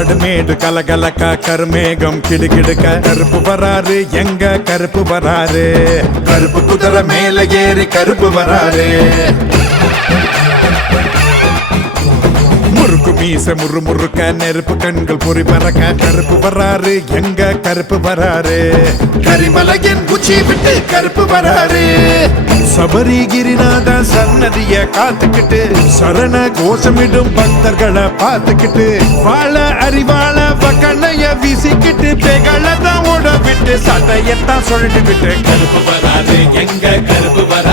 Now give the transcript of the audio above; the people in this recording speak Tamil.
கிடு கலகலக்கா கருமேகம் கிடுகிடுக்க. கருப்பு வராரு எங்க கருப்பு வராரு கருப்பு குதிரை மேல ஏறி கருப்பு வராரு மீச முறு முறுக்க நெருப்பு கண்கள் பொறி பறக்க கருப்பு வராரு எங்க கருப்பு வராரு கரிமலையின் உச்சி விட்டு கருப்பு வராரு சபரிகிரிநாத சன்னதிய காத்துக்கிட்டு சரண கோஷமிடும் பக்தர்களை பார்த்துக்கிட்டு வாழ அறிவாள வக்கண்ணைய வீசிக்கிட்டு பெகளை தான் ஓட விட்டு சட்டையத்தான் சொல்லிட்டு விட்டு கருப்பு வராரு எங்க கருப்பு வராரு